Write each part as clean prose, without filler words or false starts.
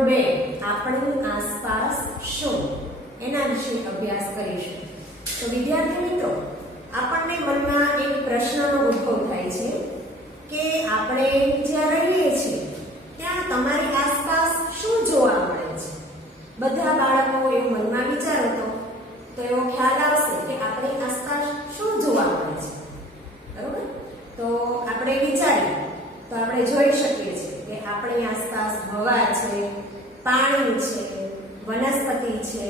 Number 2 આપણી આસપાસ શું એના વિશે અભ્યાસ કરીશું. તો વિદ્યાર્થી મિત્રો, આપણને મનમાં એક પ્રશ્નનો ઉદ્ભવ થાય છે કે આપણે જ્યાં રહીએ છીએ ત્યાં તમારી આસપાસ શું જોવા મળે છે. બધા બાળકો એવું મનમાં વિચારો તો એવો ખ્યાલ આવશે કે આપણી આસપાસ શું જોવા મળે છે. બરોબર? તો આપણે વિચારીએ તો આપણે જોઈ શકીએ છીએ કે આપણી આસપાસ હવા છે, પાણી છે, વનસ્પતિ છે,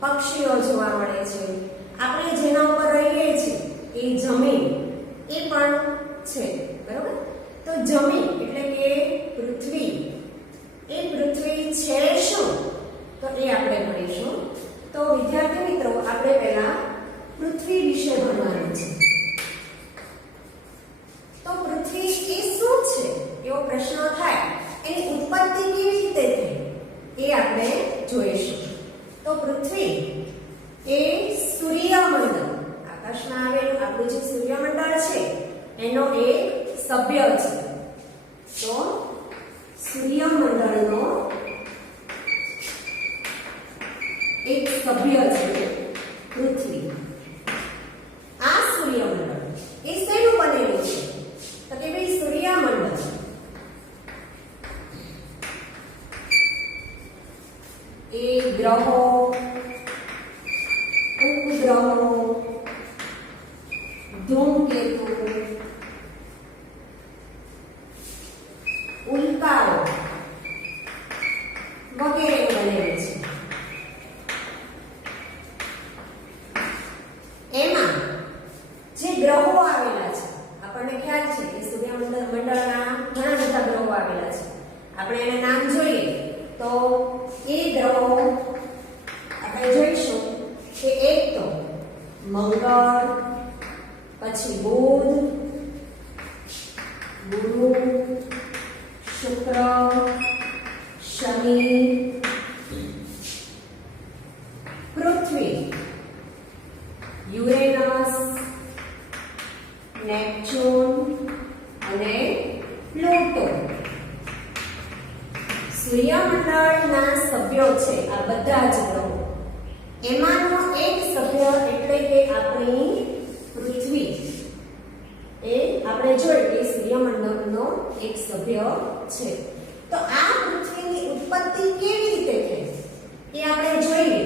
પક્ષીઓ જોવા મળે છે. આપણે જેના ઉપર રહીએ છીએ એ જમીન એ પણ છે. બરોબર? તો જમીન એટલે કે પૃથ્વી, એ પૃથ્વી છે શું તો એ આપણે ભણીશું. તો વિદ્યાર્થી મિત્રો, આપણે પહેલા પૃથ્વી વિશે ભણવાનું છે. તો પૃથ્વી એ શું છે એવો પ્રશ્ન થાય, એની ઉત્પત્તિ કેવી રીતે થઈ એ આપણે જોઈશું. તો પૃથ્વી એ સૂર્યમંડળ, આકાશમાં આવેલું આપણું જે સૂર્યમંડળ છે એનો એક સભ્ય છે. તો સૂર્યમંડળનો એક સભ્ય છે પૃથ્વી. આ સૂર્યમંડળ એ શેનું બનેલું છે તો કે ભાઈ સૂર્યમંડળ એ ગ્રહો, ઉપગ્રહો, ધૂમકેતુ, ઉલ્કાઓ વગેરે બનેલું છે. એમાં જે ગ્રહો આવેલા છે, આપણને ખ્યાલ છે કે સૂર્યમંડળના ઘણા બધા ગ્રહો આવેલા છે. આપણે એના નામ જોઈએ તો એ ગ્રહો આપણે જોઈશું કે એક તો મંગળ, પછી બુધ, ગુરુ, શુક્ર, શનિ, પૃથ્વી, યુરેનસ, નેપચ્યુન અને પ્લુટો. સૂર્યમંડળના સભ્યો છે આ બધા જ ગ્રહો. એમાંનો એક સભ્ય એટલે કે આપણી પૃથ્વી એ આપણે જોઈએ કે સૂર્યમંડળનો એક સભ્ય છે. તો આ પૃથ્વીની ઉત્પત્તિ કેવી રીતે થઈ એ આપણે જોઈએ.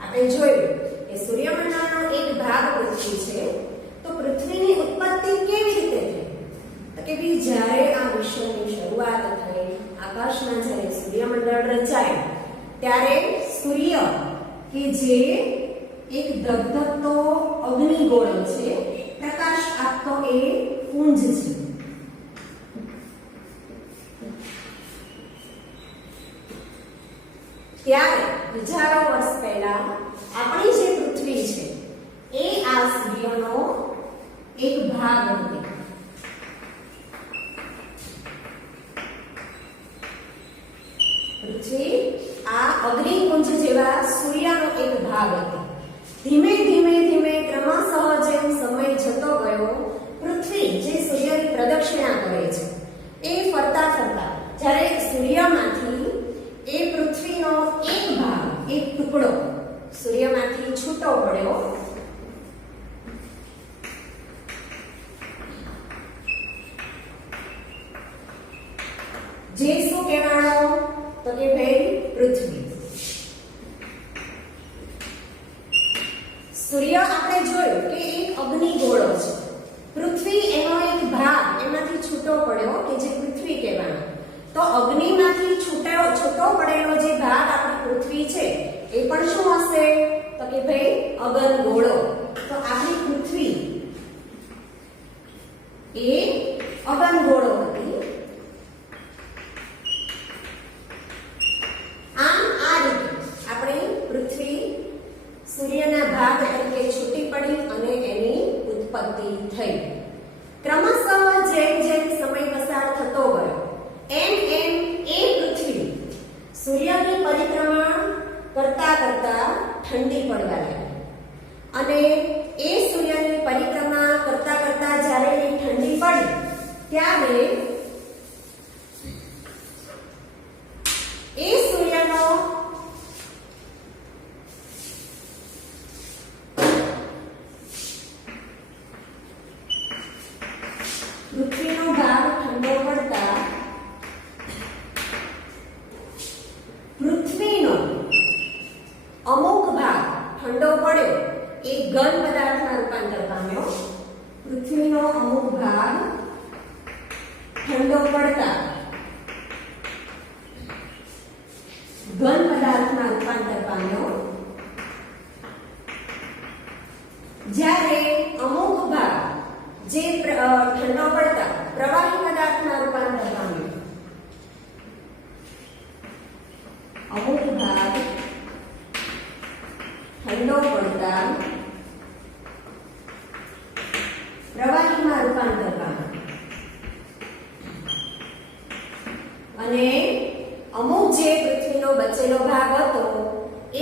આપણે જોયું કે સૂર્યમંડળનો એક ભાગ પૃથ્વી છે. તો પૃથ્વીની ઉત્પત્તિ કેવી રીતે થઈ તો કે ભાઈ જ્યારે આ વિશ્વની શરૂઆત થઈ, આકાશમાં જ્યારે સૂર્યમંડળ રચાયું ત્યારે સૂર્ય કે જે એક ધગધગતો અગ્નિગોળો છે, પ્રકાશ આપતો એ પુંજ છે. ત્યારે હજારો વર્ષ પહેલા આપણી જે પૃથ્વી છે એ આ સૂર્યનો એક ભાગ હતી. પૃથ્વી આ અગ્નિપુંજ જેવા સૂર્યનો એક ભાગ હતી. ધીમે ધીમે ધીમે ક્રમશઃ જેમ સમય જતો ગયો, પૃથ્વી જે સૂર્યની પ્રદક્ષિણા કરે છે એ ફરતા ફરતા જ્યારે સૂર્યમાંથી એ પૃથ્વીનો એક ભાગ, એક ટુકડો સૂર્યમાંથી છૂટો પડ્યો, જે શું કહેવાનો તો કે ભાઈ પૃથ્વી. સૂર્ય આપણે જોયું કે એક અગ્નિગોળો છે. પૃથ્વી એનો એક ભાગ એમાંથી છૂટો પડ્યો કે જે પૃથ્વી કહેવાનો. તો અગ્નિમાંથી છૂટો પડેલો જે ભાગ આપણી પૃથ્વી છે એ પણ શું હશે તો કે ભાઈ અગનગોળો. તો આપણી પૃથ્વી એ અગનગોળો હતી. આમ આ રીતે આપણી પૃથ્વી સૂર્યના ભાગ તરીકે છૂટી પડી અને એની ઉત્પત્તિ થઈ. ક્રમશઃ જેમ જેમ સમય પસાર થતો ગયો એમ એમ એ પૃથ્વી સૂર્યની પરિક્રમા કરતા કરતા ઠંડી પડવા લાગી અને એ સૂર્યની પરિક્રમા કરતા કરતા જ્યારે એ ઠંડી પડી ત્યારે એ સૂર્યનો પૃથ્વીનો ભાગ ઠંડો પડતા પૃથ્વીનો અમુક ભાગ ઠંડો પડ્યો એ ઘન પદાર્થમાં રૂપાંતર પામ્યો. પૃથ્વીનો અમુક ભાગ ઠંડો પડતા ઘન પદાર્થમાં રૂપાંતર પામ્યો. જ્યારે અમુક ભાગ જે ઠંડો પડતા પ્રવાહી પદાર્થમાં રૂપાંતર પામ્યો. અમુક ભાગ ઠંડો પડતા પ્રવાહીમાં રૂપાંતર પામ્યો અને અમુક જે પૃથ્વીનો બચેલો ભાગ હતો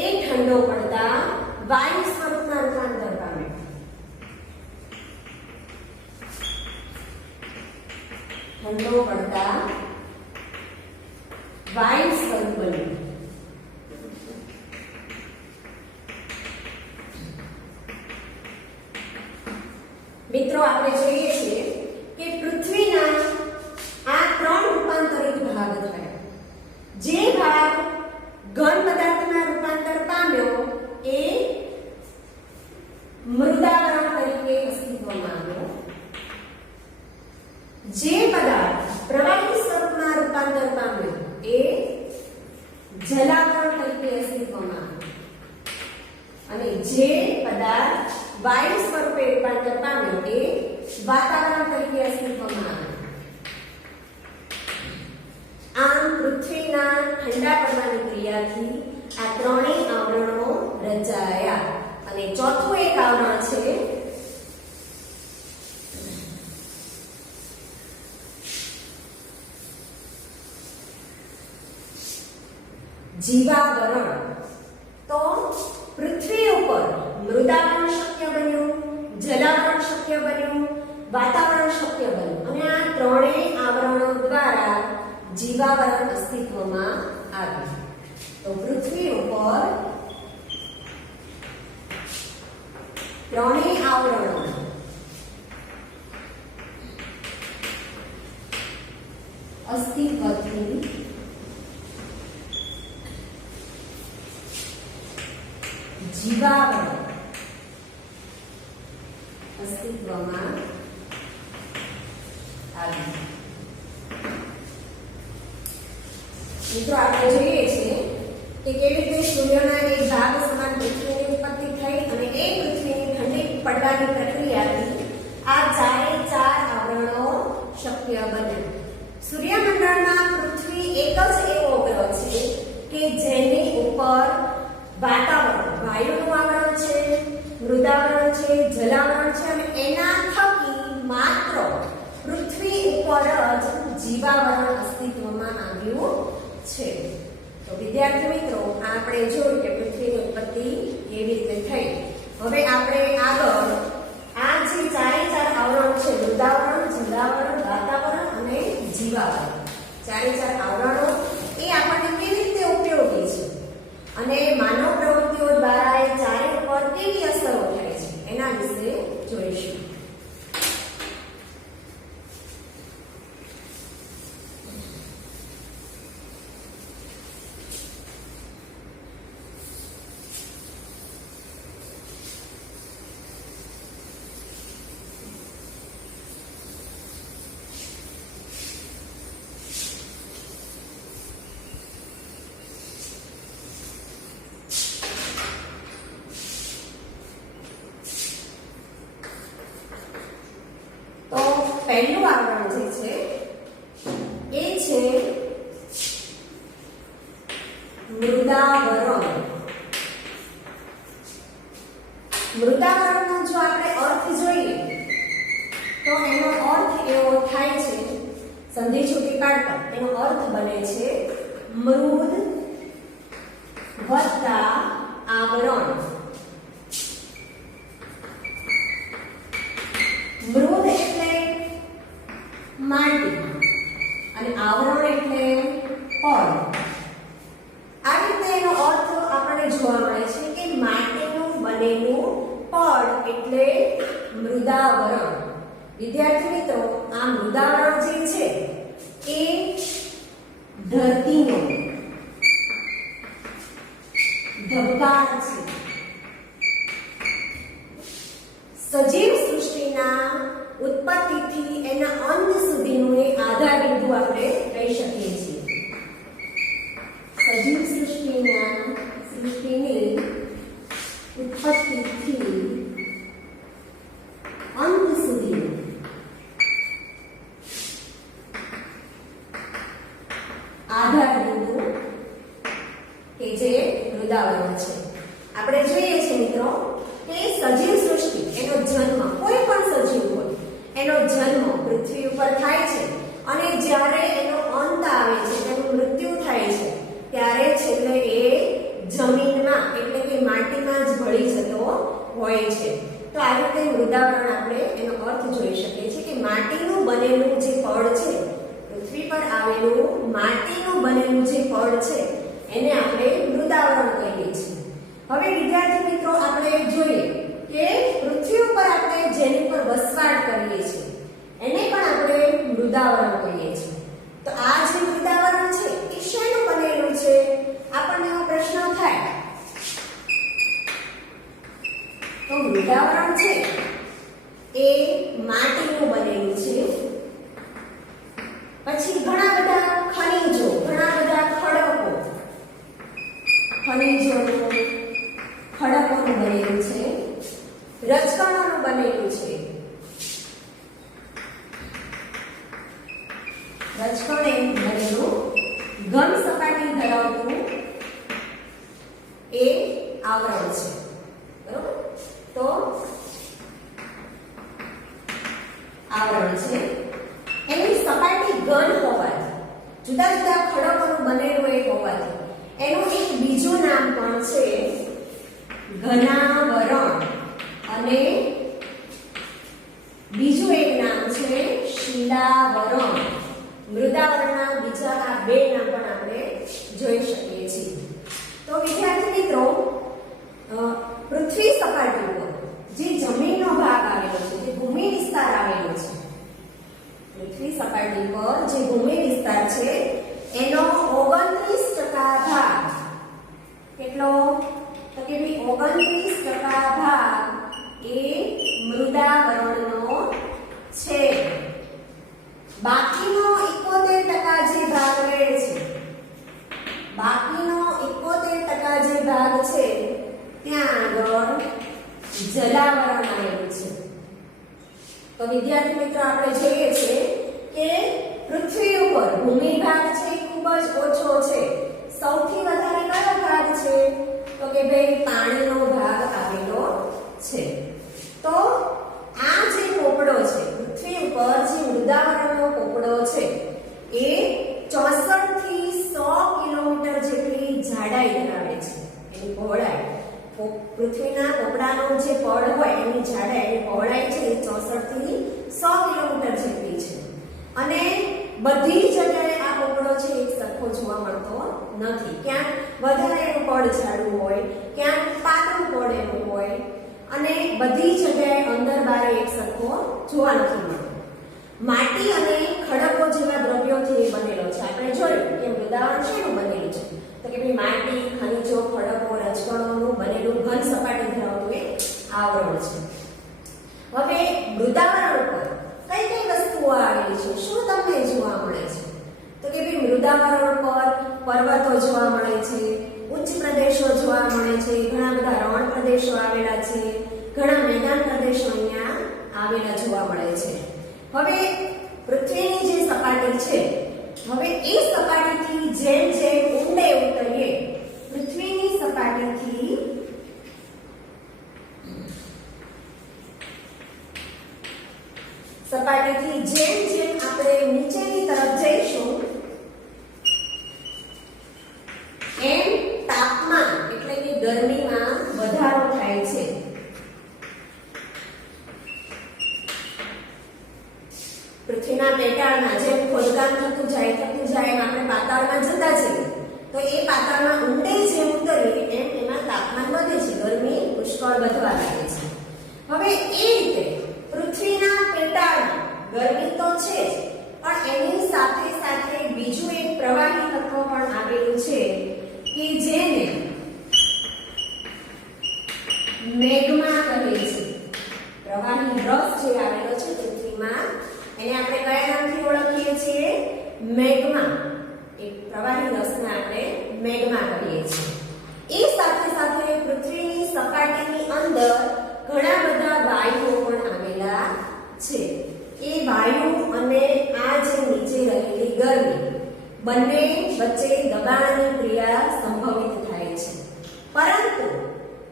એ ઠંડો પડતા વાયુ સ્વરૂપમાં રૂપાંતર પામ્યો. ઠંડો પડતા વાયુ સ્વરૂપ બન્યું. મિત્રો, આપણે જોઈએ છીએ કે પૃથ્વીના આ ત્રણ રૂપાંતરિત ભાગ થયા. જે ભાગ ઘન પદાર્થમાં રૂપાંતર પામ્યો એ મૃદાવરણ તરીકે અસ્તિત્વમાં આવ્યો. જે પદાર્થ પ્રવાહી સ્વરૂપમાં રૂપાંતર પામ્યો એ જલાવરણ તરીકે અસ્તિત્વમાં આવ્યો અને જે પદાર્થ વાયુ સ્વરૂપે રૂપાંતર પામ્યો એ વાતાવરણ તરીકે અસ્તિત્વમાં આવ્યો. આમ પૃથ્વીના ઠંડા પડવાની ક્રિયાથી આ ત્રણેય આવરણો રચાયા અને ચોથું એક આવરણ છે જીવાવરણ. તો પૃથ્વી ઉપર મૃદાવરણ શક્ય બન્યું, જલાવરણ શક્ય બન્યું, વાતાવરણ શક્ય બન્યું અને આ ત્રણેય આવરણો દ્વારા જીવાવરણ અસ્તિત્વમાં આવ્યું. તો પૃથ્વી ઉપર ત્રણેય આવરણો અસ્તિત્વથી જીવાવરણ અસ્તિત્વમાં આવ્યું. મિત્રો, આપણે જોઈએ છીએ કે કેવી રીતે સૂર્યના એક ભાગ સમાન પૃથ્વીની ઉત્પત્તિ થઈ અને એ પૃથ્વીની ઠંડી પડવાની પ્રક્રિયાથી આ ચારે ચાર આવરણો શક્ય બન્યા. સૂર્યમંડળમાં પૃથ્વી એક જ એવો ગ્રહ છે કે જેની ઉપર વાતાવરણ, વાયુનું આવરણ છે, મૃદાવરણ છે, જલાવરણ છે અને એના થકી માત્ર પૃથ્વી ઉપર જ જીવાવરણ અસ્તિત્વમાં આવ્યું છે. તો વિદ્યાર્થી મિત્રો, આપણે જોયું કે પૃથ્વીની ઉત્પત્તિ કેવી રીતે થઈ. હવે આપણે આગળ આ જે ચારે ચાર આવરણ છે, મૃદાવરણ, જલાવરણ, વાતાવરણ અને જીવાવરણ, ચારે ચાર આવરણો એ આપણને કેવી રીતે ઉપયોગી છે અને માનવ પ્રવૃત્તિઓ દ્વારા એ ચારે ઉપર કેવી અસરો થાય છે એના વિશે જોઈશું. પહેલું આવરણ જે છે એ છે મૃદાવરણ. મૃદાવરણનો જો આપણે અર્થ જોઈએ તો એનો અર્થ એવો થાય છે, સંધિ છૂટી પાડતા એનો અર્થ બને છે મૃદ વત્તા આવરણ. માટી અને આવરણ એટલે પડ. આ રીતે એનો અર્થ આપણને જોવા મળે છે કે માટીનું બનેલું પડ એટલે મૃદાવરણ. વિદ્યાર્થી મિત્રો, આ મૃદાવરણ જે છે એ ધરતીનો ધબકાર છે. સજીવ સૃષ્ટિના ઉત્પત્તિથી એના અંત સુધીનું એ આધાર બિંદુ આપણે કહી શકીએ છીએ. સજીવ સૃષ્ટિની ઉત્પત્તિથી અંત સુધીનું આધાર બિંદુ કે જે મૃદાવરણ છે. આપણે જોઈએ છીએ મિત્રો કે સજીવ સૃષ્ટિ એનો જન્મ, કોઈ પણ સજીવ હોય એનો જન્મ પૃથ્વી ઉપર થાય છે અને જ્યારે એનો અંત આવે છે, તેનું મૃત્યુ થાય છે, ત્યારે છેલ્લે એ જમીનમાં એટલે કે માટીમાં જ ભળી જતો હોય છે. તો આ રીતે મૃદાવરણ આપણે એનો અર્થ જોઈ શકીએ છીએ કે માટીનું બનેલું જે પડ છે, પૃથ્વી પર આવેલું માટીનું બનેલું જે પડ છે એને આપણે મૃદાવરણ કહીએ છીએ. હવે વિદ્યાર્થી મિત્રો, આપણે જોઈએ કે પૃથ્વી ઉપર આપણે જેની પર વસવાટ કરીએ છીએ એને પણ આપણે મૃદાવરણ કહીએ છીએ. તો આ જે મૃદાવરણ છે એ શેનું બનેલું છે? આપણને એવો પ્રશ્ન થાય. તો મૃદાવરણ છે એ માટીનું બનેલું છે. પછી ઘણા બધા ખનિજો, ઘણા બધા ખડકોનું બનેલું છે, રજકણોનું બનેલું છે. રજકણે બનેલું ઘન સપાટી ધરાવતું એ આવરણ છે. બરોબર? તો આવરણ છે એની સપાટી ઘન હોવાથી, જુદા જુદા ખડકોનું બનેલું એ હોવાથી એનું એક બીજું નામ પણ છે ઘનાવરણ અને બીજું એક નામ છે શિલાવરણ. મૃદાવરણના બીજા આ બે નામ પણ આપણે જોઈ શકીએ છીએ. તો વિદ્યાર્થી મિત્રો, પૃથ્વી સપાટી પર જે જમીનનો ભાગ આવેલો છે, જે ભૂમિ વિસ્તાર આવેલો છે, પૃથ્વી સપાટી પર જે ભૂમિ વિસ્તાર છે એનો 29% ભાગ, કેટલો? તો કે 29% ભાગ એ મૃદાવરણનો છે. બાકીનો 71% જે ભાગ રહે છે, બાકીનો 71% જે ભાગ છે ત્યાં આગળ જલાવરણ આવેલું છે. તો વિદ્યાર્થી મિત્રો, આપણે જોઈએ છે કે પૃથ્વી ઉપર ભૂમિ ભાગ છે ખૂબ જ ઓછો છે. સૌથી વધારે કયો ભાગ છે? તો કે ભાઈ પાણીનો ભાગ આવેલો છે. તો આ જે પોપડો છે, પૃથ્વી ઉપર જે મૃદાવરણનો પોપડો છે એ 64 થી 100 કિલોમીટર જેટલી જાડાઈ ધરાવે છે. એની પહોળાઈ, પૃથ્વીના પોપડાનો જે પડ હોય એની જાડાઈ, એની પહોળાઈ છે એ 64 થી 100 કિલોમીટર જેટલી છે. અને બધી જગ્યાએ આ પોપડો છે એક સરખો જોવા મળતો નથી. ક્યાંક વધારે એનું પડ જાડું હોય, ક્યાંક પાતળું પડ એનું હોય, અને બધી જગ્યાએ અંદર બાર એક સરખો જોવા નથી મળતો. માટી અને ખડકો જેવા દ્રવ્યોથી એ બનેલો છે. આપણે જોયું કે મૃદાવરણ શેનું બનેલું છે? તો કે ભાઈ માટી, ખનિજો, ખડકો, રજકણોનું બનેલું ઘન સપાટી ધરાવતું એક આવરણ છે. હવે મૃદાવરણ પર કઈ કઈ વસ્તુઓ આવેલી છે? શું તમને જોવા મળે છે? તો કે ભાઈ મૃદાવરણ પર પર્વતો જોવા મળે છે, ઉચ્ચ પ્રદેશો જોવા મળે છે, ઘણા બધા રણ પ્રદેશો આવેલા છે, ઘણા મેદાન પ્રદેશો અહીંયા આવેલા જોવા મળે છે. હવે પૃથ્વીની જે સપાટી છે, હવે એ સપાટીથી જેમ જેમ ઊંડે ઉતરીએ, પૃથ્વીની સપાટીથી જેમ જેમ આપણે નીચેની તરફ જઈશું એમ તાપમાન એટલે કે ગરમીમાં વધારો થાય છે. પૃથ્વીના પેટાળમાં જેમ ખોદકામ થતું જાય એમ આપણે પાતાળમાં જતા જઈએ તો એ પાતાળમાં ઊંડે જેમ ઉતરીએ એમ એમાં તાપમાન વધે છે, ગરમી પુષ્કળ વધવા લાગે છે. હવે એ રીતે પૃથ્વીના પેટાળમાં ગરમી તો છે જ, પણ એની સાથે સાથે બીજું એક પ્રવાહી તત્વ પણ આવેલું છે કે જેને મેગ્મા કહે છે. પ્રવાહી રસ જે આવેલો છે પૃથ્વીમાં એને આપણે કયા નામથી ઓળખીએ છીએ? મેગ્મા. એક પ્રવાહી રસને આપણે મેગ્મા કહીએ છીએ. એ સાથે સાથે પૃથ્વીની સપાટીની અંદર ઘણા બધા વાયુઓ પણ આવેલા છે. એ વાયુ અને આ જે નીચે રહેલી ગરમી બંને વચ્ચે દબાણની ક્રિયા સંભવિત થાય છે. પરંતુ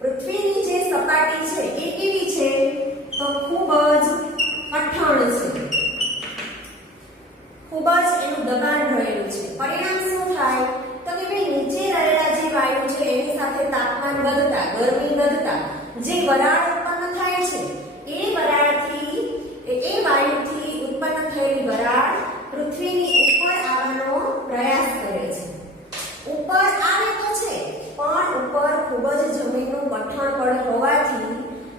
પૃથ્વીની જે સપાટી છે એ કેવી છે? તો ખૂબ જ કઠણ છે, ખૂબ જ એનું દબાણ રહેલું છે. પરિણામ શું થાય? તો કે ભાઈ નીચે રહેલા જે વાયુ છે એની સાથે તાપમાન વધતા, ગરમી વધતા જે વરાળ ઉત્પન્ન થાય છે એ વરાળથી એ વાયુથી ઉત્પન્ન થયેલી વરાળ પૃથ્વીની ઉપર આવવાનો પ્રયાસ કરે છે. ઉપર આવે તો છે પણ ઉપર ખૂબ જ જમીનનું કઠણ પડ હોવાથી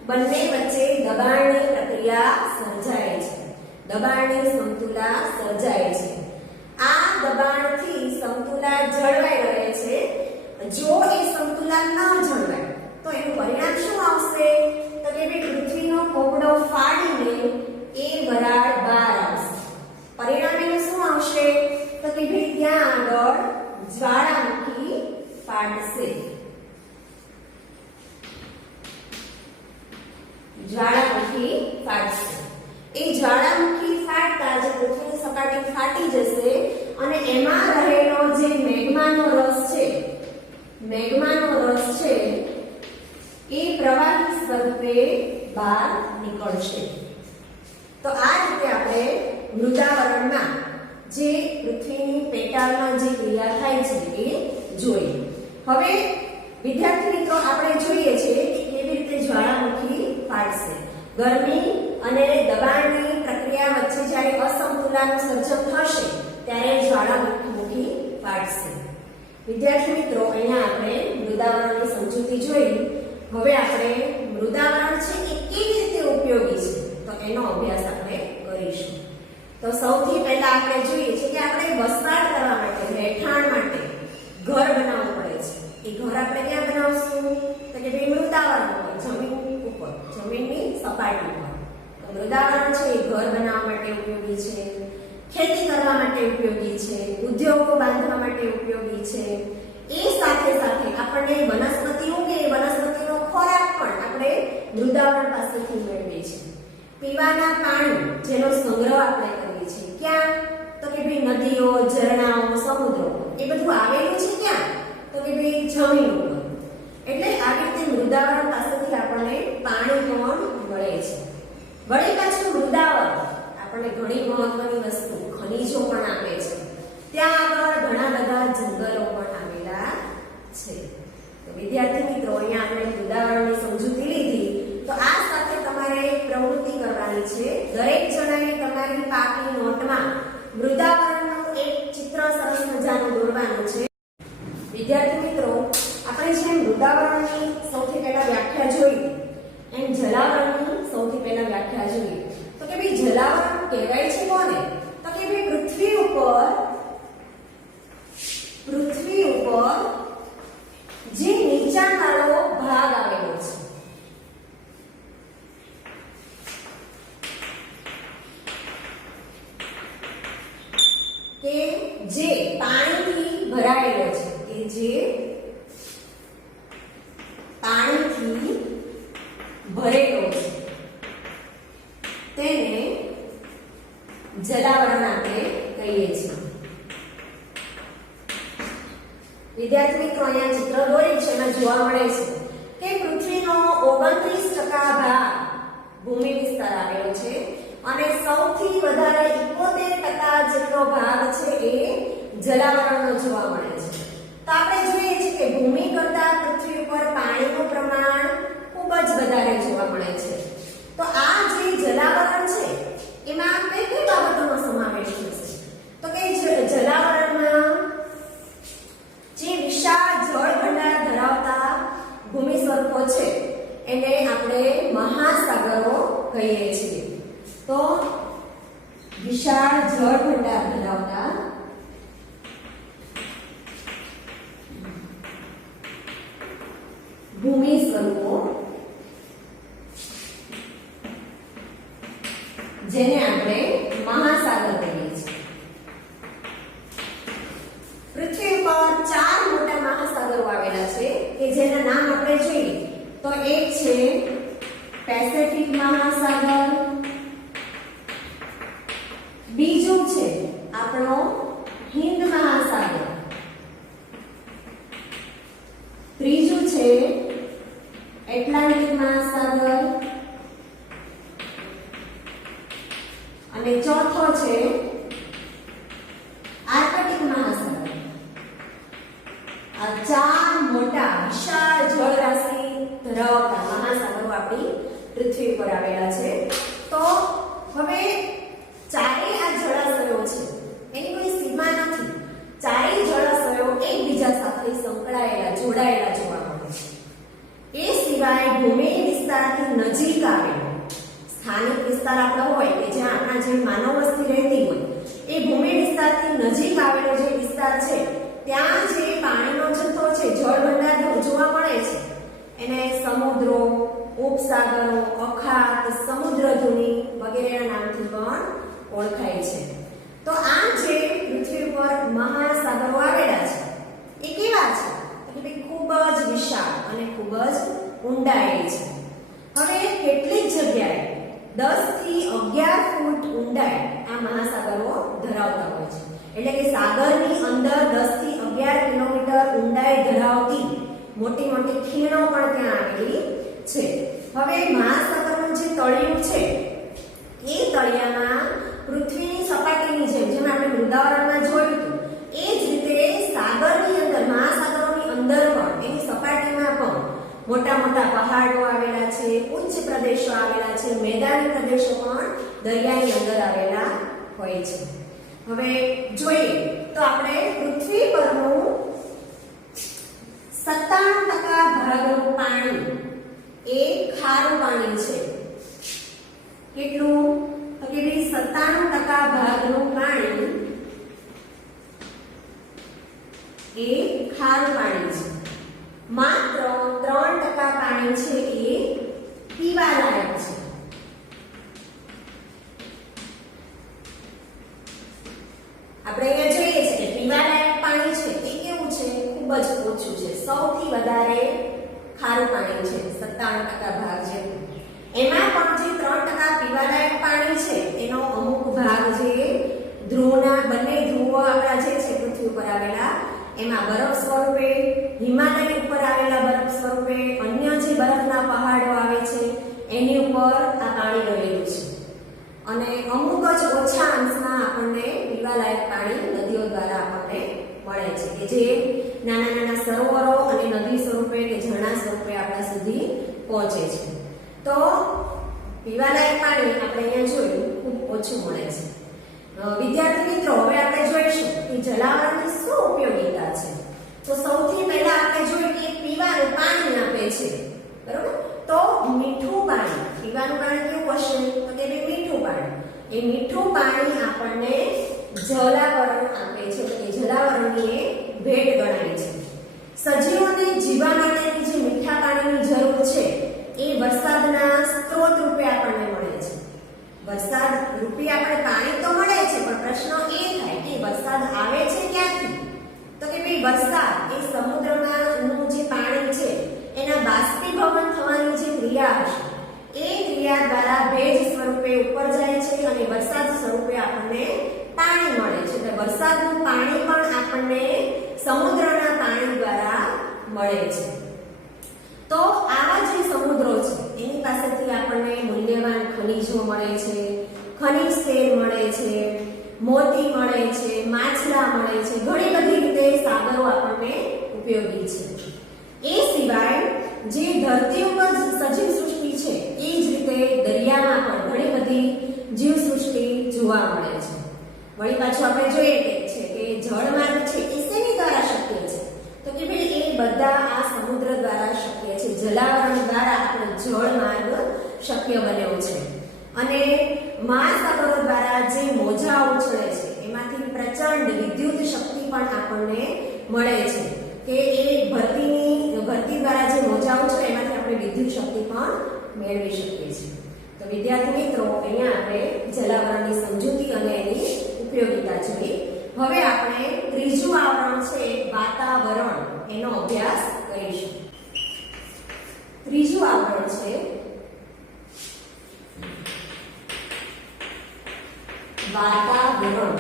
બંને વચ્ચે દબાણની પ્રક્રિયા સર્જાય છે, દબાણની સમતુલા સર્જાય છે. આ દબાણથી સમતુલા જળવાઈ રહે છે. જો એ સમતુલા ન જળવાય તો એનું પરિણામ શું આવશે? તો કે પૃથ્વીનો પોપડો ફાડીને એ વરાળ બહાર આવશે. પરિણામ એનું શું આવશે? તો કે ત્યાં આગળ જ્વાળામુખી ફાટશે. જ્વાળામુખી ફાટશે. એ જ્વાળામુખી ફાટતા જે પૃથ્વીની સપાટી ફાટી જશે અને એમાં રહેલો જે મેગ્માનો રસ છે, મેગ્માનો રસ છે એ પ્રવાહી સ્વરૂપે બહાર નીકળશે. તો આ રીતે આપણે મૃદાવરણમાં જે પૃથ્વીની પેટાળમાં જે ક્રિયા થાય છે એ જોઈએ. હવે વિદ્યાર્થી મિત્રો આપણે જોઈએ છે કે કેવી રીતે જ્વાળામુખી ફાટશે. ગરમી અને દબાણની પ્રક્રિયા વચ્ચે જ્યારે અસમતુલાનું સર્જન થશે ત્યારે જ્વાળામુખી ફાટશે. વિદ્યાર્થી મિત્રો અહીંયા આપણે મૃદાવરણની સમજૂતી જોઈ. હવે આપણે મૃદાવરણ છે એ કેવી રીતે ઉપયોગી છે તો એનો અભ્યાસ આપણે કરીશું. તો સૌથી પહેલા આપણે જોઈએ છે કે આપણે વસવાટ કરવા માટે, રહેઠાણ માટે ઘર બનાવવું પડે છે. એ ઘર આપણે ક્યાં બનાવશું? તો કે ભાઈ મૃદાવરણ ઉપર, જમીન ઉપર, જમીનની સપાટી પર. તો મૃદાવરણ છે એ ઘર બનાવવા માટે ઉપયોગી છે, ખેતી કરવા માટે ઉપયોગી છે, ઉદ્યોગો બાંધવા માટે ઉપયોગી છે. એ સાથે સાથે આપણને વનસ્પતિ ઉગે એ વનસ્પતિનો ખોરાક પણ આપણે મૃદાવરણ પાસેથી મેળવીએ છીએ. પીવાના પાણી જેનો સંગ્રહ આપણે કરીએ છીએ ક્યાં? તો કે ભાઈ નદીઓ, ઝરણાઓ, સમુદ્રો એ બધું આવેલું છે ક્યાં? તો કે ભાઈ જમીન ઉપર. એટલે આવી રીતે મૃદાવરણ પાસેથી આપણને પાણી પણ મળે છે. વળી પાછું મૃદાવરણ આપણને ઘણી મહત્વની વસ્તુ, ખનિજો પણ આપે છે. ત્યાં આગળ ઘણા બધા જંગલો પણ આવેલા છે. તો વિદ્યાર્થી મિત્રો અહીંયા આપણે મૃદાવરણની સમજૂતી લીધી. તો આ સાથે તમારે પ્રવૃત્તિ કરવાની છે. દરેક જણાએ તમારી પાકી નોટમાં મૃદાવરણનું એક ચિત્ર સરસ મજાનું દોરવાનું છે. વિદ્યાર્થી મિત્રો આપણે જેમ મૃદાવરણની સૌથી પહેલા વ્યાખ્યા જોઈ એમ જલાવરણની સૌથી પહેલા વ્યાખ્યા જોઈએ. તો કે ભાઈ જલાવરણ કહેવાય છે કોને? તો કે ભાઈ પૃથ્વી ઉપર જે નીચાણવાળો ભાગ આવેલો છે, કે જે પાણીથી ભરાયેલો છે, કે જે પાણીથી ભરેલો છે તેને જલાવરણ આપણે કહીએ છીએ. વિદ્યાર્થી મિત્રો અહીંયા ચિત્ર દોરેલ છે એમાં જોવા મળે છે કે પૃથ્વીનો 29% ભાગ ભૂમિ વિસ્તાર આવેલો છે અને સૌથી વધારે 71% જેટલો ભાગ છે એ જલાવરણનો જોવા મળે છે. તો આપણે જોઈએ છીએ કે ભૂમિ કરતાં પૃથ્વી ઉપર પાણીનું પ્રમાણ ખૂબ જ વધારે જોવા મળે છે. તો આ જે જલાવરણ છે એમાં કઈ કઈ બાબતોનો કહીએ છીએ. તો વિશાળ જળ ભંડાર ધરાવતા ભૂમિ સ્વરૂપો, જેને આપણે મહાસાગર કહીએ છીએ. પૃથ્વી પર 4 મોટા મહાસાગરો આવેલા છે કે જેના નામ આપણે જોઈએ તો એક છે પેસિફિક મહાસાગર, બીજું છે આપણો હિન્દ મહાસાગર, ત્રીજું છે એટલાન્ટિક મહાસાગર અને ચોથો છે આર્કટિક મહાસાગર. આ 4 મોટા વિશાળ જળરાશિ ધરાવતા મહાસાગરો આપણી પૃથ્વી પર આવેલા છે. તો હવે ચારેય આ જળાશયો છે એની કોઈ સીમા નથી. ચારેય જળાશયો એકબીજા સાથે સંકળાયેલા, જોડાયેલા જોવા મળે છે. એ સિવાય ભૂમિ વિસ્તારથી નજીક આવેલો સ્થાનિક વિસ્તાર આપણો હોય કે જ્યાં આપણા જે માનવ વસ્તી રહેતી હોય, એ ભૂમિ વિસ્તારથી નજીક આવેલો જે વિસ્તાર છે ત્યાં જે પાણીનો જથ્થો છે, જળ ભંડાર જોવા મળે છે, એને સમુદ્રો, ઉપસાગરો, અખાત, સમુદ્રધુની વગેરેના નામથી પણ ઓળખાય છે. તો આ જે પૃથ્વી પર મહાસાગરો આવેલા છે એ કેવા છે? એટલે ખૂબ જ વિશાળ અને ખૂબ જ ઊંડાઈ છે. હવે કેટલીક જગ્યાએ 10 થી 11 ફૂટ ઊંડાઈ આ મહાસાગરો ધરાવતા હોય છે. એટલે કે સાગરની અંદર 10 થી 11 કિલોમીટર ઊંડાઈ ધરાવતી મોટી મોટી ખીણો પણ ત્યાં આવેલી છે. હવે મહાસાગરનું જે તળિયું છે એ તળિયામાં પૃથ્વીની સપાટીની જેમ આપણે મૃદાવરણમાં જોયું હતું એ જ રીતે સાગરની અંદર, મહાસાગરોની અંદર પણ એની સપાટીમાં પણ મોટા મોટા પહાડો આવેલા છે, ઉચ્ચ પ્રદેશો આવેલા છે, મેદાની પ્રદેશો પણ દરિયાની અંદર આવેલા હોય છે. હવે જોઈએ તો આપણે પૃથ્વી પરનું 97% ભાગનું પાણી એ ખારું પાણી છે. કેટલું? તો કે 97% ભાગનું પાણી એ ખારું પાણી છે. માત્ર 3% પાણી છે એ પીવાલાયક છે. આપણે અહીંયા જોઈએ છે કે પીવાલાયક પાણી છે એ કેવું છે? ખૂબ જ ઓછું છે. સૌથી વધારે ખારું પાણી છે, 97% ભાગ જેવું. એમાં પણ જે 3% પીવાલાયક પાણી છે એનો અમુક ભાગ જે ધ્રુવના, બંને ધ્રુવો આપણા જે છે પૃથ્વી ઉપર આવેલા, એમાં બરફ સ્વરૂપે, હિમાલય ઉપર આવેલા બરફ સ્વરૂપે, અન્ય જે બરફના પહાડો આવે છે એની ઉપર આ પાણી રહેલું છે. અને અમુક જ ઓછા અંશમાં આપણને પીવાલાયક પાણી નદીઓ દ્વારા આપણને મળે છે કે જે નાના નાના સરોવરો અને નદી સ્વરૂપે કે ઝરણા સ્વરૂપે આપણા સુધી પહોંચે છે. તો પીવાલાયક પાણી આપણે અહીંયા જોયું ખૂબ ઓછું મળે છે. વિદ્યાર્થી મિત્રો, હવે આપણે જોઈશું કે જલાવરની શું ઉપયોગિતા છે. તો સૌથી પહેલા આપણે જોઈએ કે પીવાનું પાણી આપે છે, બરોબર? તો મીઠું પાણી, પીવાનું પાણી કેવું હશે? તો કે મીઠું પાણી. એ મીઠું પાણી આપણને જલાવરણ આપે છે. તો એ જલાવરણની એ ભેટ ગણાય છે. સજીવોને જીવવા માટેની જે મીઠા પાણીની જરૂર છે એ વરસાદના સ્ત્રોત રૂપે આપણને મળે છે. વરસાદ રૂપે આપણે પાણી તો મળે છે, પણ પ્રશ્ન એ થાય કે વરસાદ આવે છે ક્યાંથી? તો કે ભાઈ વરસાદ એ સમુદ્રમાંનું જે પાણી છે એના બાષ્પીભવન થવાની જે ક્રિયા હશે એ ક્રિયા દ્વારા ભેજ સ્વરૂપે ઉપર જાય છે અને વરસાદ સ્વરૂપે આપણને પાણી મળે છે. એટલે વરસાદનું પાણી પણ આપણને સમુદ્રના પાણી દ્વારા મળે છે. તો આવા જે સમુદ્રો છે એની પાસેથી આપણને મૂલ્યવાન ખનિજો મળે છે, ખનિજ તેલ મળે છે, મોતી મળે છે, માછલા મળે છે. ઘણી બધી રીતે સાગરો આપણને ઉપયોગી છે. એ સિવાય જે ધરતી ઉપર સજીવ સૃષ્ટિ છે એ જ રીતે દરિયામાં પણ ઘણી બધી જીવ સૃષ્ટિ જોવા મળે છે. વળી પાછું આપણે જોઈએ છે કે જળમાર્ગ છે એ શેની દ્વારા શક્ય છે? તો કે ભાઈ એ બધા આ સમુદ્ર દ્વારા શક્ય છે. જલાવરણ દ્વારા આપણો જળમાર્ગ શક્ય બન્યો છે. અને મહાસાગરો દ્વારા જે મોજા ઉછળે છે એમાંથી પ્રચંડ વિદ્યુત શક્તિ પણ આપણને મળે છે કે એ ભરતી દ્વારા જે મોજા ઉછળે એમાંથી આપણે વિદ્યુત શક્તિ પણ મેળવી શકીએ છીએ. તો વિદ્યાર્થી મિત્રો, અહીંયા આપણે જલાવરણની સમજૂતી અને એની ઉપયોગિતા જોઈ. હવે આપણે ત્રીજું આવરણ છે વાતાવરણ, એનો અભ્યાસ કરીશું. ત્રીજું આવરણ છે વાતાવરણ.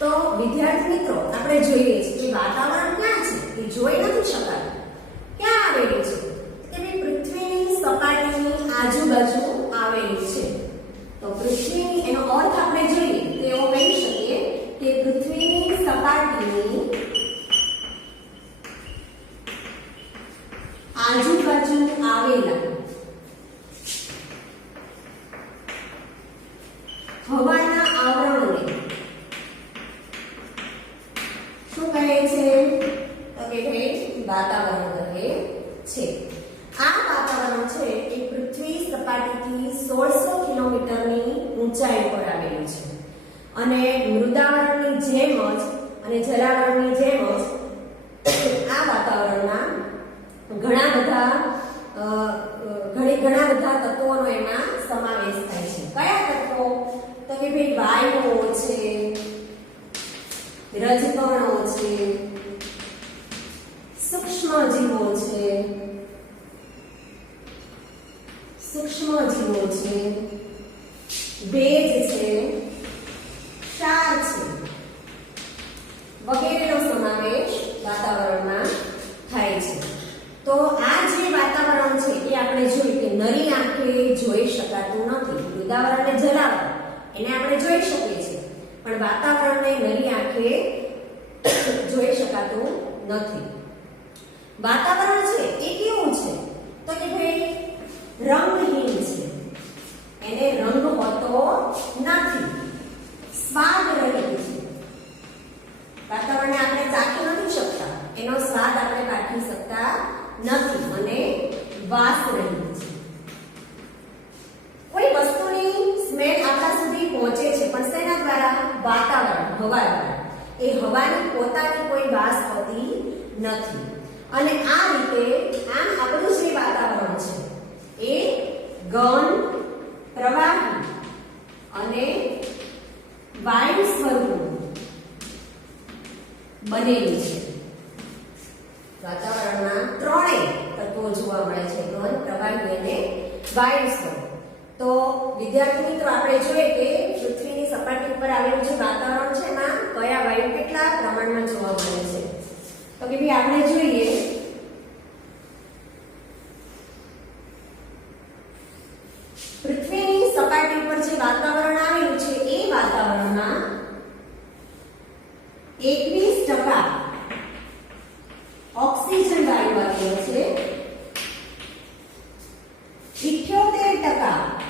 તો વિદ્યાર્થી મિત્રો, આપણે જોઈએ છીએ કે વાતાવરણ ક્યાં છે એ જોઈ નથી શકાતું. ક્યાં આવેલું છે? કે ભાઈ પૃથ્વીની સપાટીની આજુબાજુ આવેલું છે. તો પૃથ્વીની, એનો અર્થ આપણે જોઈએ તો એવો કહી શકીએ કે પૃથ્વીની સપાટીની આજુબાજુ આવેલા હવાના આવરણને શું કહે છે? તો કે ભાઈ વાતાવરણ કહે છે. આ વાતાવરણ છે એ પૃથ્વી સપાટીથી 1600 કિલોમીટરની ઊંચાઈ પર આવેલું છે અને મૃદાવરણની જેમ જ અને જલાવરણની જેમ જ આ વાતાવરણમાં ઘણા બધા તત્વોનો એમાં સમાવેશ થાય છે. કયા તત્વો? તો કે ભાઈ વાયુઓ છે, રજકણો છે, સૂક્ષ્મ જીવો છે, ભેજ છે, ક્ષાર છે વગેરેનો સમાવેશ વાતાવરણમાં થાય છે. તો આ જે વાતાવરણ છે એ આપણે જોઈએ કે નરી આંખે જોઈ શકાતું નથી. મૃદાવરણ અને જલાવરણ એને આપણે જોઈ શકીએ છીએ, પણ વાતાવરણને નરી આંખે જોઈ શકાતું નથી. વાતાવરણ છે એ કેવું છે? તો કે ભાઈ રંગહીન છે, એને રંગ હોતો નથી, સ્વાદ રહિત છે. વાતાવરણને આપણે ચાખી નથી શકતા, એનો સ્વાદ આપણે ચાખી શકતા નથી અને વાસ રહિત છે. કોઈ વસ્તુની સ્મેલ આપણા સુધી પહોંચે છે પણ શેના દ્વારા? વાતાવરણ, હવા દ્વારા. એ હવાની પોતાની કોઈ વાસ હોતી નથી. અને આ રીતે આમ આપણું જે વાતાવરણ છે એ ઘન, પ્રવાહી અને વાયુ સ્વરૂપનું બનેલું છે. વાતાવરણમાં ત્રણેય તત્વો જોવા મળે છે: ઘન, પ્રવાહી અને વાયુ સ્વરૂપ. તો વિદ્યાર્થી મિત્રો, આપણે જોઈએ કે પૃથ્વીની સપાટી ઉપર આવેલું જે વાતાવરણ છે એમાં કયા વાયુ કેટલા પ્રમાણમાં જોવા મળે છે? તો કે ભાઈ આપણે જોઈએ પૃથ્વીની સપાટી ઉપર જે વાતાવરણ આવેલું છે એ વાતાવરણમાં 21% ઓક્સિજન વાયુ આવેલો છે, 78%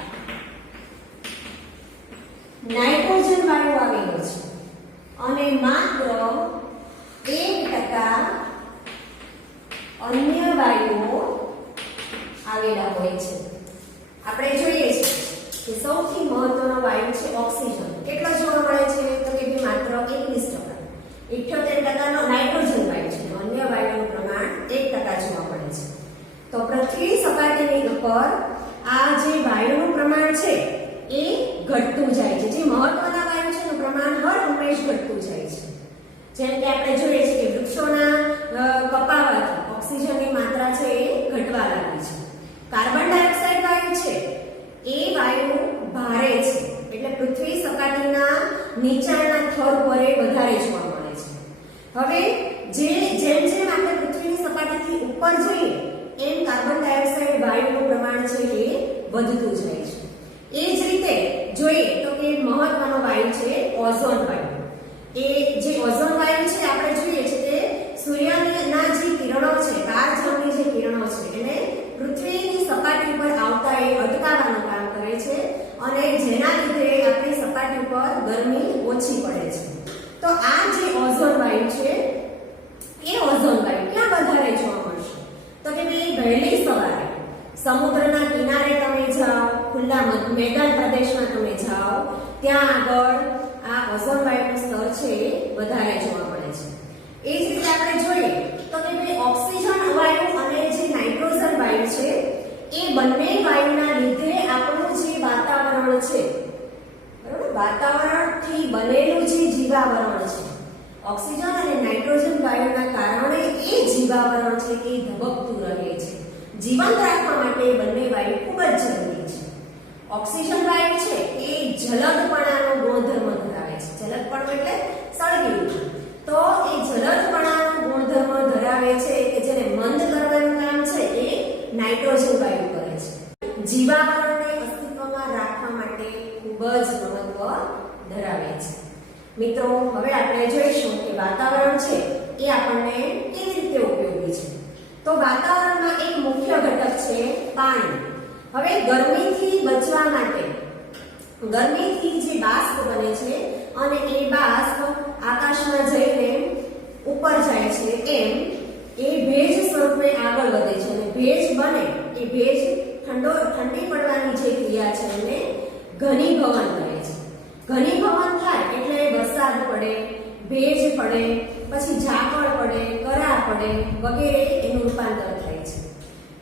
નાઇટ્રોજન વાયુ આવેલો છે અને માત્ર 1% અન્ય વાયુઓ આવેલા હોય છે. આપણે જોઈએ છે કે સૌથી મહત્વનો વાયુ છે ઓક્સિજન. કેટલો જોવા મળે છે? તો કે માત્ર 21%. 78% નો નાઇટ્રોજન વાયુ છે, અન્ય વાયુનું પ્રમાણ 1% જોવા મળે છે. તો પૃથ્વી સપાટીની ઉપર આ જે વાયુનું પ્રમાણ છે એ ઘટતું જાય છે. જે મહત્વના વાયુ છે એનું પ્રમાણ હર હંમેશ ઘટતું જાય છે. જેમ કે આપણે જોઈએ છીએ કે વૃક્ષોના કપાવાથી ઓક્સિજનની માત્રા છે એ ઘટવા લાગી છે. કાર્બન ડાયોક્સાઇડ વાયુ છે એ વાયુ ભારે છે, એટલે પૃથ્વી સપાટીના નીચાણના થર પર એ વધારે જોવા મળે છે. હવે જેમ આપણે પૃથ્વીની સપાટીથી ઉપર જઈએ એમ કાર્બન ડાયોક્સાઇડ વાયુનું પ્રમાણ છે એ વધતું જાય છે. એ જ રીતે જોઈએ તો કે મહત્વનો વાયુ છે ઓઝોન વાયુ. એ જે ઓઝોન વાયુ છે આપણે જોઈએ છે કે સૂર્યના જે કિરણો છે, તારજમની જે કિરણો છે એને પૃથ્વીની સપાટી પર આવતા એ અટકાવવાનું કામ કરે છે અને જેના લીધે આપણી સપાટી પર ગરમી ઓછી પડે છે. તો આ જે ઓઝોન વાયુ છે એ ઓઝોન વાયુ ક્યાં વધારે જોવા મળશે? તો કે ભાઈ વહેલી સવારે સમુદ્રના કિનારે તમે જાઓ, ખુલ્લા મેદાન પ્રદેશમાં તમે જાઓ, ત્યાં આગળ આ ઓઝોન વાયુનું સ્તર છે એ વધારે જોવા મળે છે. એ જ રીતે આપણે જોઈએ તો કે ભાઈ ઓક્સિજન વાયુ અને જે નાઇટ્રોજન વાયુ છે એ બંને વાયુના લીધે આપણું જે વાતાવરણ છે, બરાબર, વાતાવરણથી બનેલું જે જીવાવરણ છે, ઓક્સિજન અને નાઇટ્રોજન વાયુના કારણે એ જીવાવરણ છે એ ધબકતું રહે છે. જીવંત રાખવા માટે બંને વાયુ ખૂબ જ જરૂરી છે. ઓક્સિજન વાયુ છે એ જલદપણાનો ગુણધર્મ ધરાવે છે. જલદપણું એટલે સળગી ઉઠવું. તો એ જલદપણાનો ગુણધર્મ ધરાવે છે કે જેને મંદ કરવાનું કામ છે એ નાઇટ્રોજન વાયુ કરે છે. જીવાવરણને અસ્તિત્વમાં રાખવા માટે ખૂબ જ મહત્વ ધરાવે છે. મિત્રો, હવે આપણે જોઈશું કે વાતાવરણ છે એ આપણને કેવી રીતે ઉપયોગી છે. તો વાતાવરણમાં એક મુખ્ય ઘટક છે પાણી. હવે ગરમીથી બચવા માટે, ગરમીથી જે બાષ્પ બને છે અને એ બાષ્પ આકાશમાં જઈને ઉપર જાય છે, એમ એ ભેજ સ્વરૂપે આગળ વધે છે અને ભેજ બને એ ભેજ ઠંડી પડવાની જે ક્રિયા છે એને ઘનીભવન કહે છે. ઘનીભવન થાય એટલે વરસાદ પડે, ભેજ પડે, પછી ઝાકળ પડે, કરા પડે વગેરે એનું રૂપાંતર થાય છે.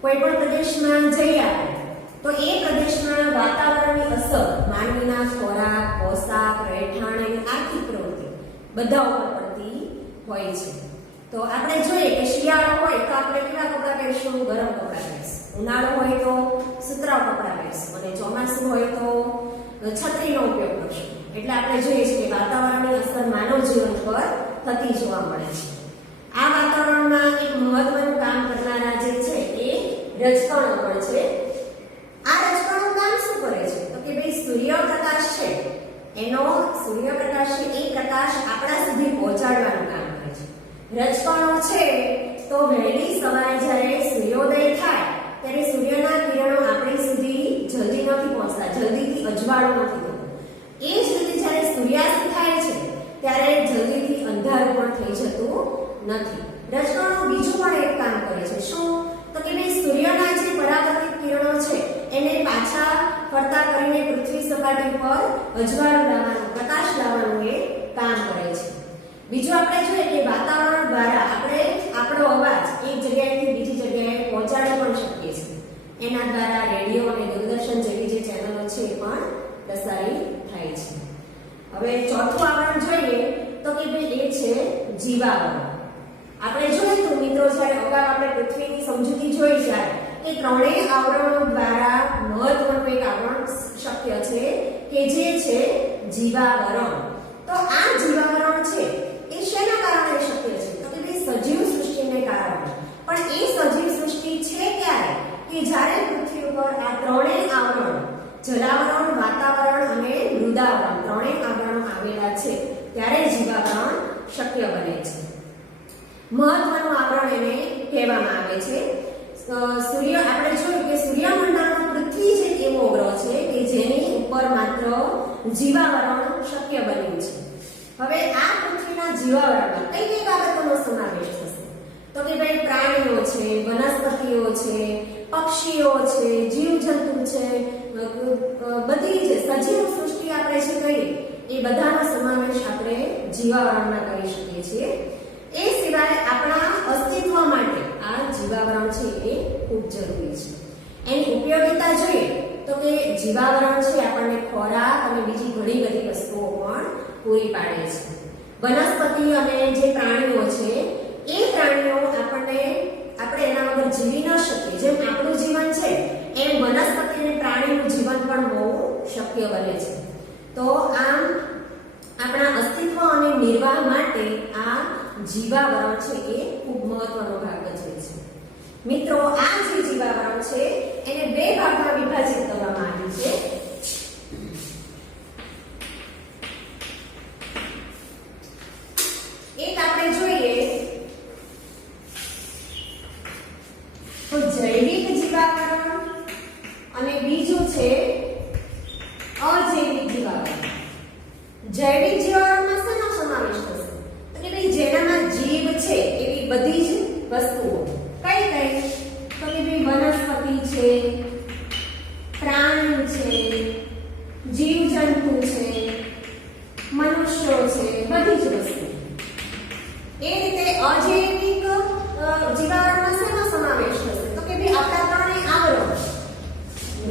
કોઈ પણ પ્રદેશમાં જઈએ આપણે તો એ પ્રદેશના વાતાવરણની અસર માનવીના ખોરાક, પોશાક, રહેઠાણ અને આર્થિક પ્રવૃત્તિ બધા ઉપર પડતી હોય છે. તો આપણે જોઈએ કે શિયાળો હોય તો આપણે કેવા કપડાં પહેરશું? ગરમ કપડાં પહેરશું. ઉનાળો હોય તો સુતરાઉ કપડાં પહેરશું અને ચોમાસું હોય તો છત્રીનો ઉપયોગ કરશું. એટલે આપણે જોઈએ છીએ કે વાતાવરણની અસર માનવ જીવન પર થતી જોવા મળે છે. આ વાતાવરણમાં એક મહત્વનું કામ કરનારા જે છે એ રજકણો પણ છે. આ રજકણો કામ શું કરે છે? તો કે ભાઈ સૂર્યપ્રકાશ છે એનો સૂર્યપ્રકાશ છે એ પ્રકાશ આપણા સુધી પહોંચાડવાનું કામ કરે છે. રજકણો છે તો વહેલી સવારે જ્યારે સૂર્યોદય થાય ત્યારે સૂર્યના કિરણો આપણી સુધી જલ્દી નથી પહોંચતા, જલ્દીથી અજવાળો નથી થતો. એ જ રીતે જ્યારે સૂર્યાસ્ત થાય છે ત્યારે જલ્દીથી અંધારું પણ થઈ જતું નથી. રજકણો બીજું પણ એક કામ કરે છે. શું? તો કે ભાઈ સૂર્યના જે પરાવર્તિત કિરણો છે એને પાછા ફરતા કરીને પૃથ્વી સપાટી પર અજવાળું લાવવાનું, પ્રકાશ લાવવાનું એ કામ કરે છે. બીજું આપણે જોઈએ કે વાતાવરણ દ્વારા આપણે આપણો અવાજ એક જગ્યાએથી બીજી જગ્યાએ પહોંચાડી પણ શકીએ છીએ. એના દ્વારા રેડિયો અને દૂરદર્શન જેવી જે ચેનલો છે એ પણ પ્રસારિત થાય છે. હવે ચોથું આવરણ જોઈએ તો કે ભાઈ એ છે જીવાવરણ. આપણે જોયું તો મિત્રો, જ્યારે અગાઉ આપણે પૃથ્વીની સમજૂતી જોઈ જાય કે ત્રણેય આવરણો દ્વારા મહત્વનું એક આવરણ શક્ય છે કે જે છે જીવાવરણ. તો આ જીવાવરણ છે એ શેના કારણે શક્ય છે? તો કે ભાઈ સજીવ સૃષ્ટિને કારણે. પણ એ સજીવ સૃષ્ટિ છે ક્યારે? કે જ્યારે પૃથ્વી ઉપર આ ત્રણેય આવરણ, જલાવરણ, વાતાવરણ અને મૃદાવરણ, ત્રણેય આવરણો આવેલા છે ત્યારે જીવાવરણ શક્ય બને છે. મહત્વનું આવરણ એને કહેવામાં આવે છે. સૂર્ય, આપણે જોયું કે સૂર્યમંડળનો પૃથ્વી જ એક એવો ગ્રહ છે કે જેની ઉપર માત્ર જીવાવરણ શક્ય બન્યું છે. હવે આ પૃથ્વીના જીવાવરણમાં કઈ કઈ બાબતોનો સમાવેશ થશે? તો કે ભાઈ પ્રાણીઓ છે, વનસ્પતિઓ છે, પક્ષીઓ છે, જીવજંતુ છે, બધી જે સજીવ સૃષ્ટિ આપણે જે કહીએ એ બધાનો સમાવેશ આપણે જીવાવરણમાં કરી શકીએ છીએ. એ સિવાય આપણા અસ્તિત્વ માટે આ જીવાવરણ છે એ ખૂબ જરૂરી છે. એની ઉપયોગિતા જોઈએ તો કે જીવાવરણ છે આપણને ખોરાક અને બીજી ઘણી બધી વસ્તુઓ પણ પૂરી પાડે છે. વનસ્પતિ અને જે પ્રાણીઓ છે એ પ્રાણીઓ આપણે એના વગર જીવી ન શકીએ. જેમ આપણું જીવન છે એમ વનસ્પતિ અને પ્રાણીનું જીવન પણ હોવું શક્ય બને છે. તો આમ આપણા અસ્તિત્વ અને નિર્વાહ માટે આ જીવાવરણ છે એ ખૂબ મહત્વનો ભાગ ભજવે છે. મિત્રો, આ જે જીવાવરણ છે એને બે ભાગમાં વિભાજિત કરવામાં આવ્યું છે. એક આપણે જોઈએ તો જૈવિક જીવાવરણ અને બીજું છે અજૈવિક જીવાવરણ. જૈવિક જીવાવરણમાં શેનો સમાવેશ થશે? તો કે ભાઈ જેનામાં જીવ છે એવી બધી જ વસ્તુઓ. કઈ કઈ? તો કે ભાઈ વનસ્પતિ છે,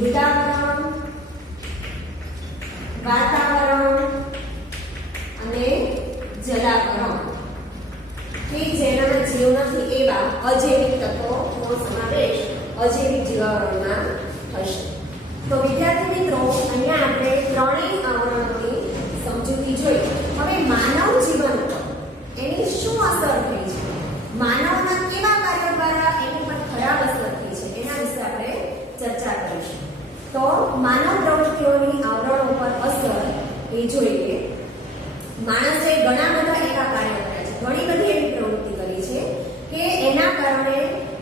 મૃદાવરણ, વાતાવરણ અને જલાવરણ કે જેનામાં જીવ નથી એવા અજૈવિક તત્વોનો સમાવેશ અજૈવિક જીવાવરણમાં થશે. તો વિદ્યાર્થી મિત્રો, અહીંયા આપણે ત્રણેય આવરણોની સમજૂતી જોઈ. હવે માનવ જીવન પર એની શું અસર થઈ છે, માનવના કેવા કાર્ય દ્વારા એની પર ખરાબ અસર થઈ છે, એના વિશે આપણે ચર્ચા કરીશું. તો માનવ પ્રવૃત્તિઓની આવરણો પર અસર એ જોઈએ. માણસે ઘણા બધા એવા કાર્યો કર્યા છે, ઘણી બધી એવી પ્રવૃત્તિ કરી છે કે એના કારણે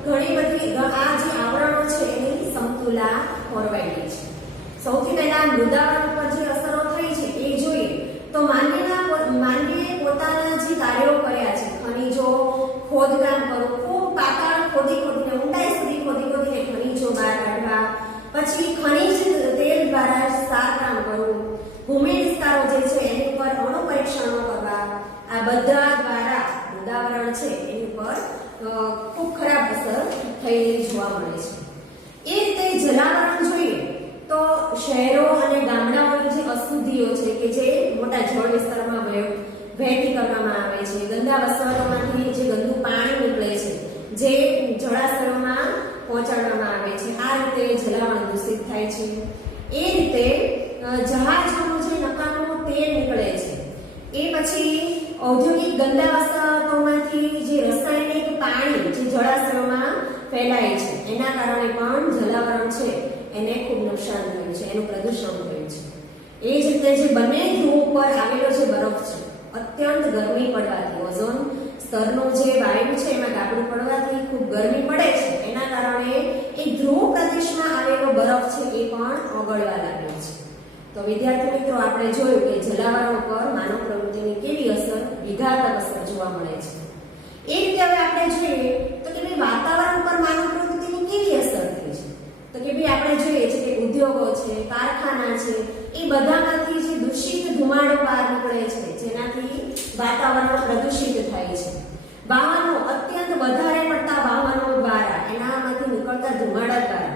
ઘણી બધી આ જે આવરણો છે એની સમતુલા ખોરવાઈ ગઈ છે. સૌથી પહેલા મૃદાવરણ પર જે અસરો થઈ છે એ જોઈએ તો માનવીએ પોતાના જે કાર્યો કર્યા છે, ખનિજો ખોદકામ કરવું, ખૂબ પાતાળ ખોદીને ઊંડાઈ સુધી ખોદીને ખનિજો બહાર કાઢવા, પછી ખનિજ તેલ દ્વારા સારકામ કરવું, ભૂમિ વિસ્તારો જે છે એની પર અણુ પરીક્ષણો કરવા, આ બધા દ્વારા મૃદાવરણ છે એની પર ખૂબ ખરાબ અસર થયેલી જોવા મળે છે. એ રીતે જલાવરણ જોઈએ તો શહેરો અને ગામડાઓની જે અશુદ્ધિઓ છે કે જે મોટા જળ વિસ્તારમાં વહેતી કરવામાં આવે છે, ગંદા વસવાટોમાંથી જે ગંદુ પાણી નીકળે છે જે જળાશયોમાં પહોંચાડવામાં આવે છે, આ રીતે જલાવરણ દૂષિત થાય છે. એ રીતે જહાજોનું જે નકામું તેલ નીકળે છે, એ પછી ઔદ્યોગિક ગંદા વસાહતોમાંથી જે રાસાયણિક પાણી જે જળાશયોમાં ફેલાય છે એના કારણે પણ જલાવરણ છે એને ખૂબ નુકસાન થયું છે, એનું પ્રદૂષણ થયું છે. એ જ રીતે જે બંને ધ્રુવ પર આવેલો જે બરફ છે, અત્યંત ગરમી પડવાથી ઓઝોન સ્તરનું જે વાયુ છે એમાં ગાબડું પડવાથી ખૂબ ગરમી પડે છે, એના કારણે એ ધ્રુવ પ્રદેશમાં આવેલો બરફ છે એ પણ ઓગળવા લાગ્યો છે. તો વિદ્યાર્થી મિત્રો, આપણે જોયું કે જલાવરણ પર માનવ પ્રવૃત્તિની કેવી અસર, વિઘાતક અસર જોવા મળે છે. એ રીતે હવે આપણે જોઈએ તો કે વાતાવરણ પર માનવ પ્રવૃત્તિની કેવી અસર થઈ છે. તો કે આપણે જોઈએ છે કે ઉદ્યોગો છે, કારખાના છે, એ બધામાંથી જે દૂષિત ધુમાડો બહાર નીકળે છે જેનાથી વાતાવરણ પ્રદૂષિત થાય છે. વાહનો, અત્યંત વધારે પડતા વાહનો દ્વારા એનામાંથી નીકળતા ધુમાડા દ્વારા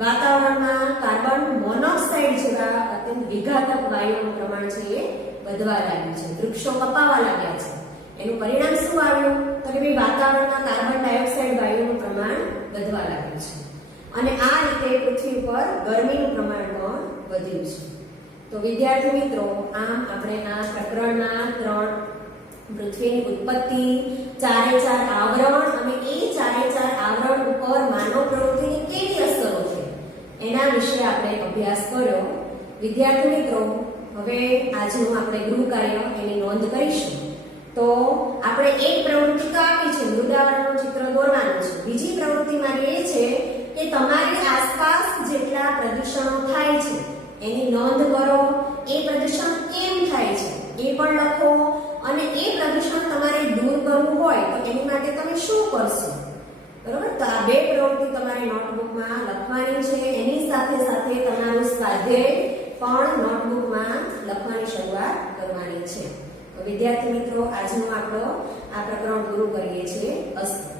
વાતાવરણમાં કાર્બન મોનોક્સાઇડ જેવા અત્યંત વિઘાતક વાયુઓનું પ્રમાણ છે એ વધવા લાગ્યું છે. વૃક્ષો કપાવા લાગ્યા છે. એનું પરિણામ શું આવ્યું તો કે વાતાવરણમાં કાર્બન ડાયોક્સાઇડ વાયુનું પ્રમાણ વધવા લાગ્યું છે અને આ રીતે પૃથ્વી પર ગરમીનું પ્રમાણ પણ વધ્યું છે. તો વિદ્યાર્થી મિત્રો, આમ આપણે આ પ્રકરણના 3 પૃથ્વીની ઉત્પત્તિ, 4 આવરણ અને એ 4 આવરણ ઉપર માનવ પ્રવૃત્તિની કેવી અસરો છે એના વિશે આપણે અભ્યાસ કર્યો. વિદ્યાર્થી મિત્રો, હવે આજનું આપણે ગૃહ કાર્ય એની નોંધ કરીશું. તો આપણે એક પ્રવૃત્તિ તો આપી છે, મૃદાવરણનું ચિત્ર દોરવાનું છે. બીજી પ્રવૃત્તિ મારી એ છે કે તમારી આસપાસ જેટલા પ્રદૂષણો થાય છે એની નોંધ કરો, એ પ્રદૂષણ કેમ થાય છે એ પણ લખો અને એ પ્રદૂષણ તમારે દૂર કરવું હોય તો એની માટે તમે શું કરશો. બરોબર? તો આ 2 પ્રવૃત્તિ તમારે નોટબુકમાં લખવાની છે. એની સાથે સાથે તમારું સ્વાધ્યાય પણ નોટબુકમાં લખવાની શરૂઆત કરવાની છે. તો વિદ્યાર્થી મિત્રો, આજનો આપણો આ પ્રકરણ પૂરું કરીએ છીએ. અસ્તુ.